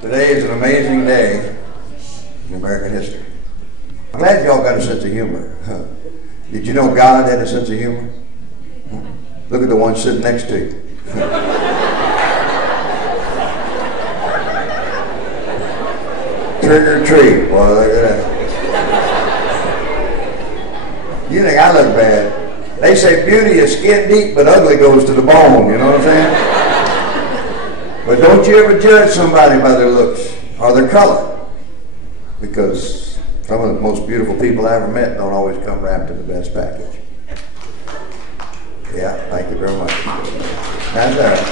Today is an amazing day in American history. I'm glad y'all got a sense of humor. Did you know God had a sense of humor? Look at the one sitting next to you. Trick or treat. Boy, look at that. You think I look bad? They say beauty is skin deep, but ugly goes to the bone. You know what I'm saying? But don't you ever judge somebody by their looks or their color, because some of the most beautiful people I ever met don't always come wrapped in the best package. Yeah, thank you very much. That's all right.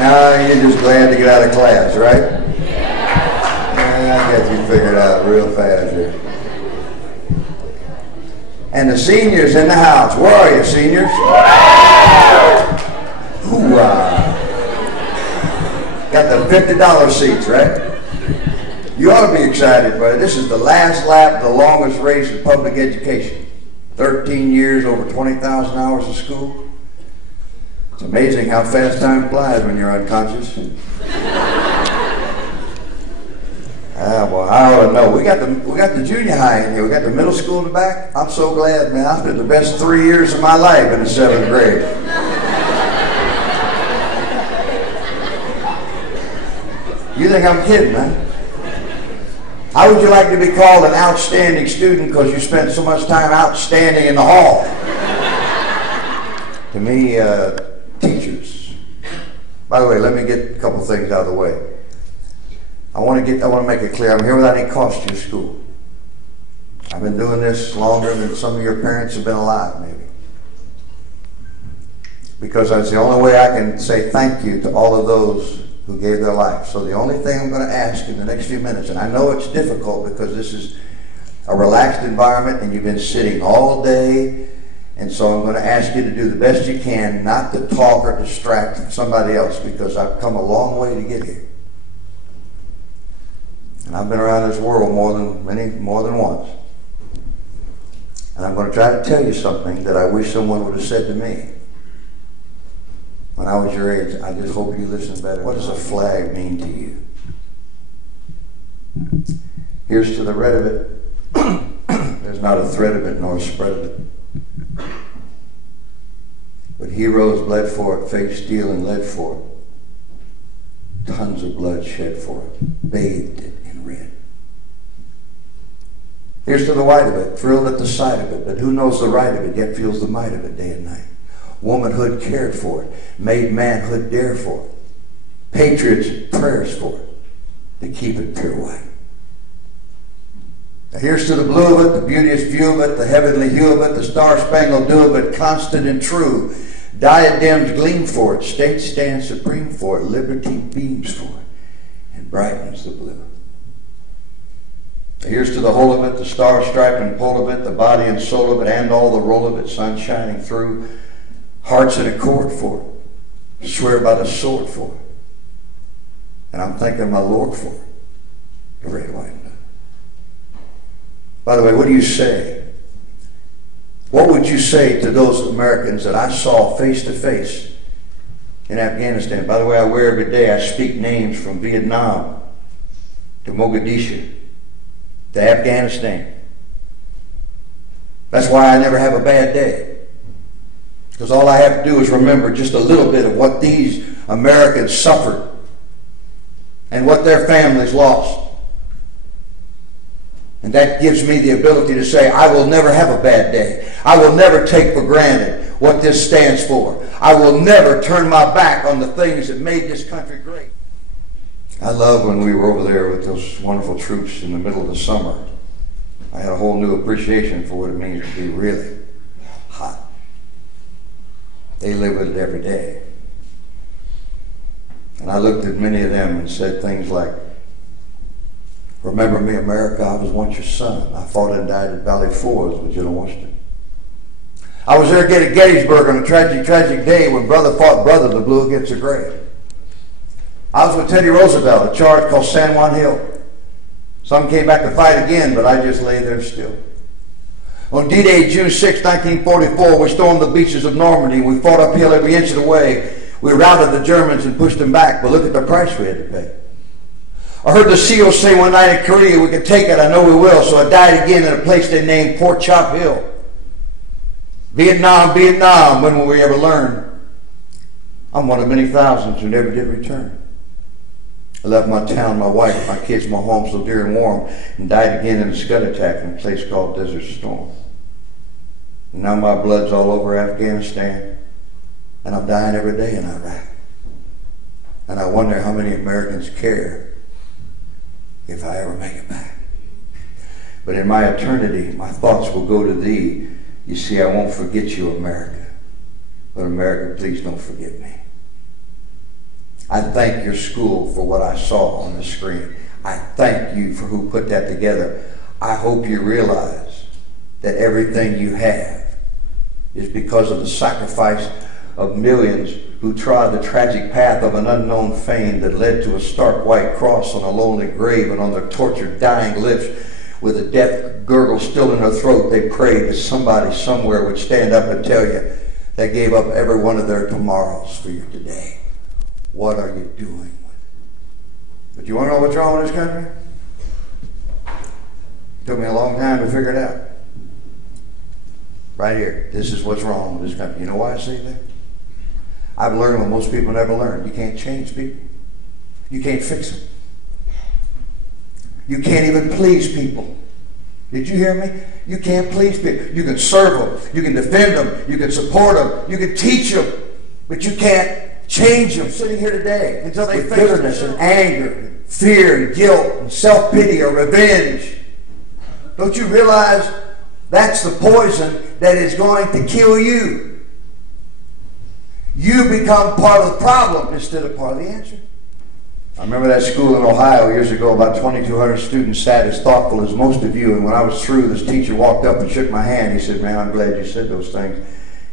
Now you're just glad to get out of class, right? Yeah, I got you figured out real fast here. And the seniors in the house. Where are you, seniors? Hoorah! Got the $50 seats, right? You ought to be excited, brother. This is the last lap, the longest race in public education. 13 years, over 20,000 hours of school. It's amazing how fast time flies when you're unconscious. Well, I ought to know. We got the junior high in here. We got the middle school in the back. I'm so glad, man. I spent the best 3 years of my life in the 7th grade. You think I'm kidding, man? How would you like to be called an outstanding student because you spent so much time outstanding in the hall? To me, teachers. By the way, let me get a couple things out of the way. I want to make it clear, I'm here without any cost to your school. I've been doing this longer than some of your parents have been alive, maybe. Because that's the only way I can say thank you to all of those who gave their life. So the only thing I'm going to ask in the next few minutes, and I know it's difficult because this is a relaxed environment and you've been sitting all day, and so I'm going to ask you to do the best you can not to talk or distract somebody else, because I've come a long way to get here. And I've been around this world more than once. And I'm going to try to tell you something that I wish someone would have said to me when I was your age. I just hope you listen better. What does a flag mean to you? Here's to the red of it. There's not a thread of it nor a spread of it. But heroes bled for it, faced steel and lead for it. Tons of blood shed for it, bathed it in red. Here's to the white of it, thrilled at the sight of it, but who knows the right of it, yet feels the might of it day and night. Womanhood cared for it, made manhood dare for it. Patriots prayers for it, to keep it pure white. Now here's to the blue of it, the beauteous view of it, the heavenly hue of it, the star-spangled dew of it, constant and true. Diadems gleam for it, states stand supreme for it, liberty beams for it, and brightens the blue. Here's to the whole of it, the star-stripe and pole of it, the body and soul of it, and all the roll of it, sun shining through, hearts in accord for it, swear by the sword for it, and I'm thanking my Lord for it, the red, white, and blue. By the way, what do you say? What would you say to those Americans that I saw face to face in Afghanistan? By the way, I wear every day, I speak names from Vietnam to Mogadishu to Afghanistan. That's why I never have a bad day. Because all I have to do is remember just a little bit of what these Americans suffered and what their families lost. And that gives me the ability to say, I will never have a bad day. I will never take for granted what this stands for. I will never turn my back on the things that made this country great. I love when we were over there with those wonderful troops in the middle of the summer. I had a whole new appreciation for what it means to be really hot. They live with it every day. And I looked at many of them and said things like, remember me, America, I was once your son. I fought and died at Valley Forge with General Washington. I was there at Gettysburg on a tragic, tragic day when brother fought brother, the blue against the gray. I was with Teddy Roosevelt, a charge called San Juan Hill. Some came back to fight again, but I just lay there still. On D-Day, June 6, 1944, we stormed the beaches of Normandy. We fought uphill every inch of the way. We routed the Germans and pushed them back, but look at the price we had to pay. I heard the SEALs say one night in Korea, we can take it, I know we will, so I died again in a place they named Pork Chop Hill. Vietnam, Vietnam, when will we ever learn? I'm one of many thousands who never did return. I left my town, my wife, my kids, my home so dear and warm, and died again in a Scud attack in a place called Desert Storm. And now my blood's all over Afghanistan, and I'm dying every day in Iraq. And I wonder how many Americans care if I ever make it back. But in my eternity, my thoughts will go to thee. You see, I won't forget you, America. But America, please don't forget me. I thank your school for what I saw on the screen. I thank you for who put that together. I hope you realize that everything you have is because of the sacrifice of millions who trod the tragic path of an unknown fame that led to a stark white cross on a lonely grave, and on their tortured, dying lips, with a death gurgle still in their throat, they prayed that somebody somewhere would stand up and tell you they gave up every one of their tomorrows for you today. What are you doing with it? But you want to know what's wrong with this country? It took me a long time to figure it out. Right here. This is what's wrong with this country. You know why I say that? I've learned what most people never learn. You can't change people. You can't fix them. You can't even please people. Did you hear me? You can't please people. You can serve them. You can defend them. You can support them. You can teach them. But you can't change them. Sitting here today until they face bitterness and anger, and fear and guilt and self-pity or revenge. Don't you realize that's the poison that is going to kill you? You become part of the problem instead of part of the answer. I remember that school in Ohio years ago, about 2,200 students sat as thoughtful as most of you, and when I was through, this teacher walked up and shook my hand. He said, "Man, I'm glad you said those things."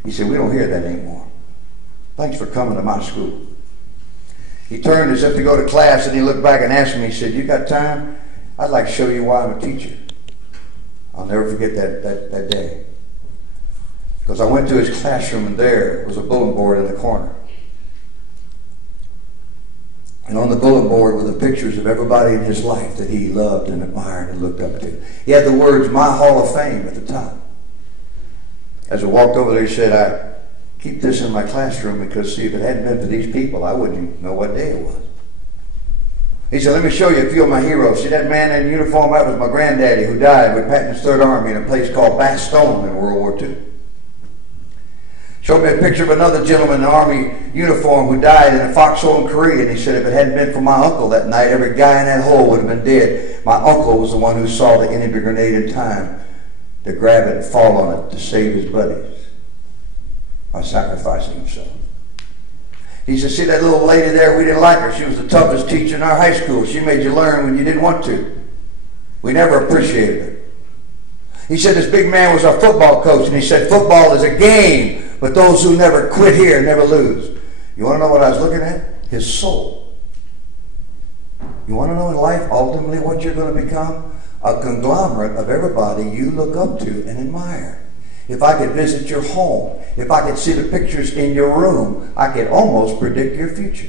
He said, "We don't hear that anymore. Thanks for coming to my school." He turned as if to go to class, and he looked back and asked me, he said, "You got time? I'd like to show you why I'm a teacher." I'll never forget that day. Because I went to his classroom, and there was a bulletin board in the corner. And on the bulletin board were the pictures of everybody in his life that he loved and admired and looked up to. He had the words, "My Hall of Fame," at the top. As I walked over there, he said, "I keep this in my classroom because, see, if it hadn't been for these people, I wouldn't even know what day it was." He said, "Let me show you a few of my heroes. See that man in uniform? That was my granddaddy who died with Patton's Third Army in a place called Bastogne in World War II. Showed me a picture of another gentleman in the Army uniform who died in a foxhole in Korea. And he said, if it hadn't been for my uncle that night, every guy in that hole would have been dead. My uncle was the one who saw the enemy grenade in time to grab it and fall on it to save his buddies by sacrificing himself." He said, "See that little lady there? We didn't like her. She was the toughest teacher in our high school. She made you learn when you didn't want to. We never appreciated her." He said, "This big man was our football coach, and he said, football is a game, but those who never quit here never lose." You want to know what I was looking at? His soul. You want to know in life ultimately what you're going to become? A conglomerate of everybody you look up to and admire. If I could visit your home, if I could see the pictures in your room, I could almost predict your future.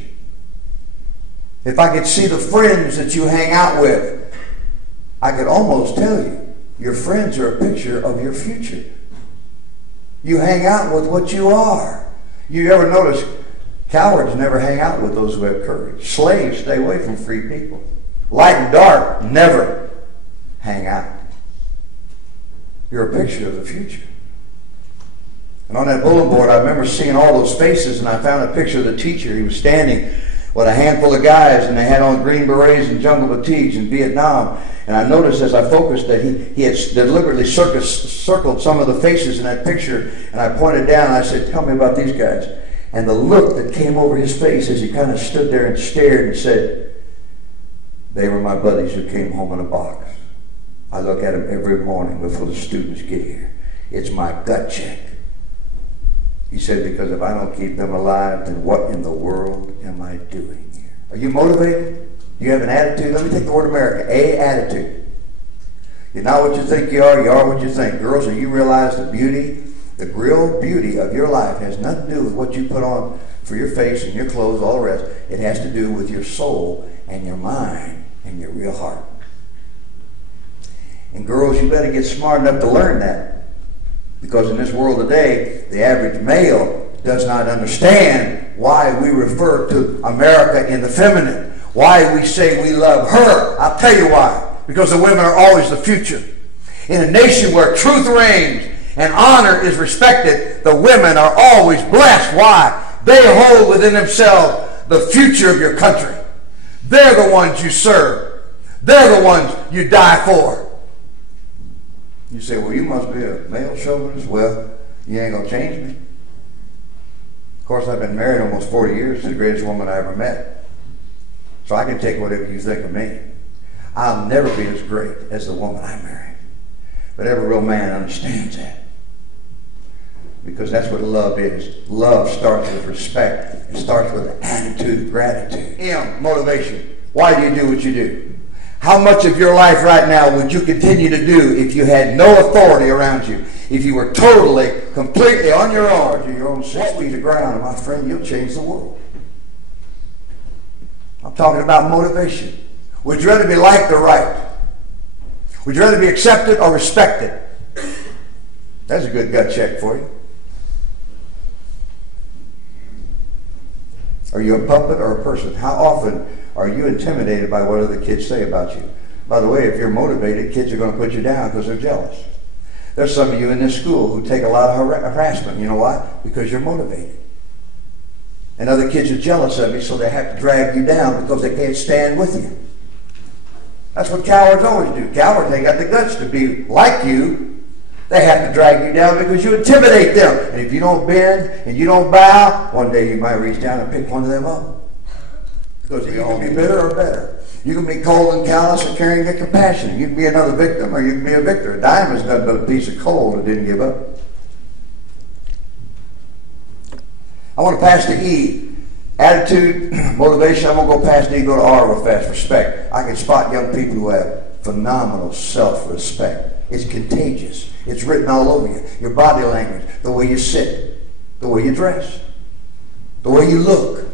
If I could see the friends that you hang out with, I could almost tell you your friends are a picture of your future. You hang out with what you are. You ever notice cowards never hang out with those who have courage. Slaves stay away from free people. Light and dark never hang out. You're a picture of the future. And on that bulletin board, I remember seeing all those faces, and I found a picture of the teacher. He was standing with a handful of guys, and they had on green berets and jungle fatigues in Vietnam. And I noticed as I focused that he had deliberately circled some of the faces in that picture, and I pointed down and I said, "Tell me about these guys." And the look that came over his face as he kind of stood there and stared and said, "They were my buddies who came home in a box. I look at them every morning before the students get here. It's my gut check." He said, "Because if I don't keep them alive, then what in the world am I doing here?" Are you motivated? You have an attitude? Let me take the word America. A, attitude. You're not what you think you are what you think. Girls, do you realize the beauty, the real beauty of your life has nothing to do with what you put on for your face and your clothes, all the rest. It has to do with your soul and your mind and your real heart. And girls, you better get smart enough to learn that. Because in this world today, the average male does not understand why we refer to America in the feminine. Why we say we love her. I'll tell you why. Because the women are always the future. In a nation where truth reigns and honor is respected, the women are always blessed. Why? They hold within themselves the future of your country. They're the ones you serve. They're the ones you die for. You say, well, you must be a male chauvinist. Well, you ain't going to change me. Of course, I've been married almost 40 years to the greatest woman I ever met. So I can take whatever you think of me. I'll never be as great as the woman I married. But every real man understands that. Because that's what love is. Love starts with respect. It starts with an attitude of gratitude. M, motivation. Why do you do what you do? How much of your life right now would you continue to do if you had no authority around you? If you were totally, completely on your own, to your own 6 feet of ground, and my friend, you'll change the world. I'm talking about motivation. Would you rather be liked or right? Would you rather be accepted or respected? That's a good gut check for you. Are you a puppet or a person? How often are you intimidated by what other kids say about you? By the way, if you're motivated, kids are going to put you down because they're jealous. There's some of you in this school who take a lot of harassment. You know why? Because you're motivated. And other kids are jealous of you, so they have to drag you down because they can't stand with you. That's what cowards always do. Cowards ain't got the guts to be like you. They have to drag you down because you intimidate them. And if you don't bend and you don't bow, one day you might reach down and pick one of them up. Because you can be bitter or better. You can be cold and callous or caring and compassionate. You can be another victim or you can be a victor. A diamond's nothing but a piece of coal that didn't give up. I want to pass to E. Attitude, motivation. I'm going to go past E, go to R real fast. Respect. I can spot young people who have phenomenal self-respect. It's contagious. It's written all over you. Your body language, the way you sit, the way you dress, the way you look,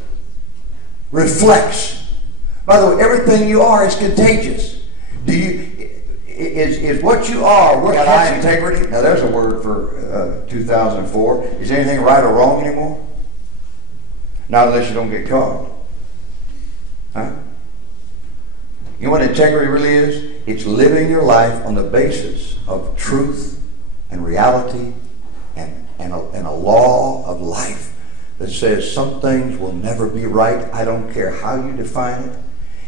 reflects. By the way, everything you are is contagious. Is what you are worth high integrity? Now there's a word for 2004. Is anything right or wrong anymore? Not unless you don't get caught. Huh? You know what integrity really is? It's living your life on the basis of truth and reality and a law of life that says some things will never be right. I don't care how you define it.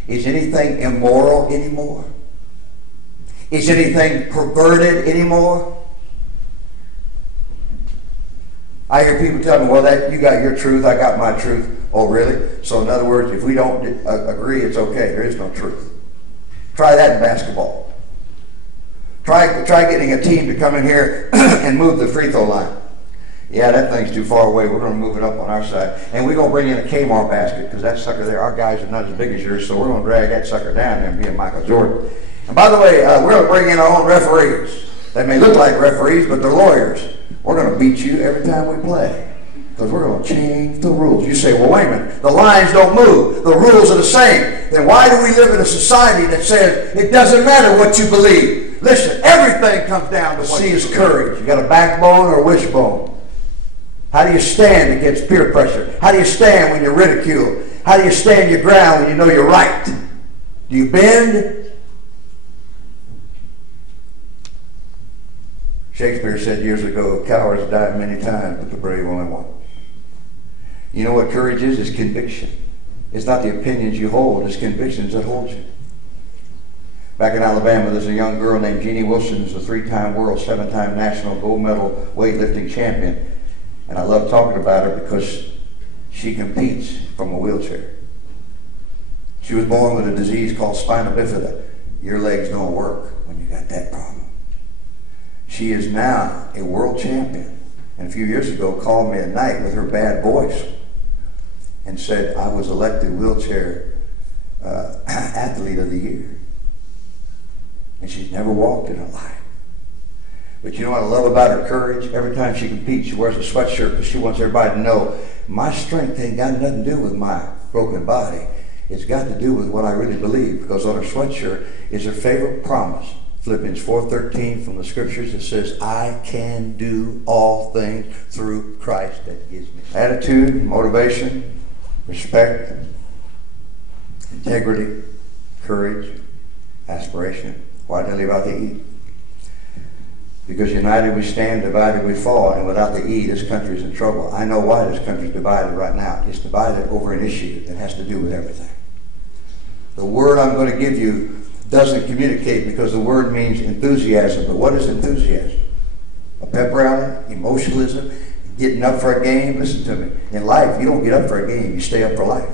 Is anything immoral anymore? Is anything perverted anymore? I hear people tell me, well, that you got your truth, I got my truth. Oh, really? So in other words, if we don't agree, it's okay. There is no truth. Try that in basketball. Try getting a team to come in here and move the free throw line. Yeah, that thing's too far away. We're going to move it up on our side. And we're going to bring in a Kmart basket because that sucker there, our guys are not as big as yours, so we're going to drag that sucker down there and be a Michael Jordan. And by the way, we're going to bring in our own referees. They may look like referees, but they're lawyers. We're going to beat you every time we play because we're going to change the rules. You say, well, wait a minute. The lines don't move. The rules are the same. Then why do we live in a society that says it doesn't matter what you believe? Listen, everything comes down to C is courage. You got a backbone or a wishbone? How do you stand against peer pressure? How do you stand when you're ridiculed? How do you stand your ground when you know you're right? Do you bend? Shakespeare said years ago, cowards die many times, but the brave only one. You know what courage is? It's conviction. It's not the opinions you hold, it's convictions that hold you. Back in Alabama, there's a young girl named Jeannie Wilson who's a 3-time world, 7-time national gold medal weightlifting champion. And I love talking about her because she competes from a wheelchair. She was born with a disease called spina bifida. Your legs don't work when you got that problem. She is now a world champion. And a few years ago called me at night with her bad voice and said, I was elected wheelchair athlete of the year. And she's never walked in her life. But you know what I love about her courage? Every time she competes, she wears a sweatshirt because she wants everybody to know my strength ain't got nothing to do with my broken body. It's got to do with what I really believe, because on her sweatshirt is her favorite promise. Philippians 4:13 from the scriptures, it says, I can do all things through Christ that gives me. Attitude, motivation, respect, integrity, courage, aspiration. Why did I leave out the E? Because united we stand, divided we fall, and without the E, this country is in trouble. I know why this country is divided right now. It's divided over an issue that has to do with everything. The word I'm going to give you doesn't communicate because the word means enthusiasm. But what is enthusiasm? A pep rally? Emotionalism? Getting up for a game? Listen to me. In life, you don't get up for a game. You stay up for life.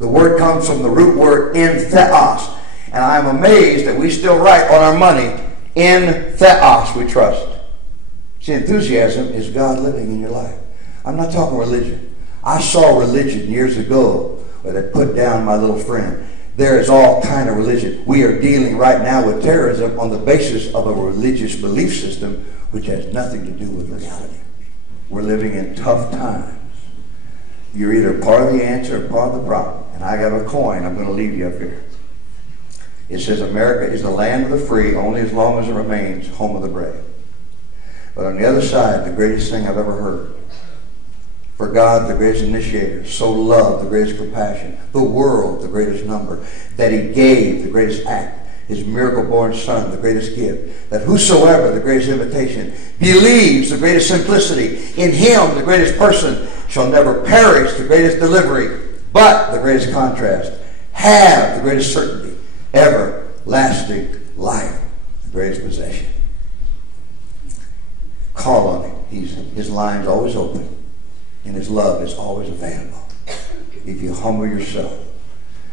The word comes from the root word in theos. And I'm amazed that we still write on our money, in theos we trust. See, enthusiasm is God living in your life. I'm not talking religion. I saw religion years ago where they put down my little friend. There is all kind of religion. We are dealing right now with terrorism on the basis of a religious belief system which has nothing to do with reality. We're living in tough times. You're either part of the answer or part of the problem. And I got a coin I'm going to leave you up here. It says America is the land of the free only as long as it remains home of the brave. But on the other side, the greatest thing I've ever heard. For God, the greatest initiator, so loved, the greatest compassion, the world, the greatest number, that he gave the greatest act, his miracle-born son, the greatest gift, that whosoever, the greatest invitation, believes, the greatest simplicity, in him, the greatest person, shall never perish, the greatest delivery, but the greatest contrast, have the greatest certainty, everlasting life, the greatest possession. Call on him. His line's always open. And his love is always available. If you humble yourself,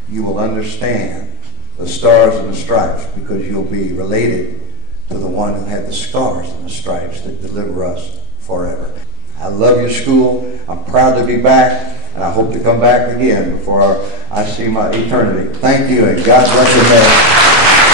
you will understand the stars and the stripes, because you'll be related to the one who had the scars and the stripes that deliver us forever. I love your school. I'm proud to be back, and I hope to come back again before I see my eternity. Thank you, and God bless you.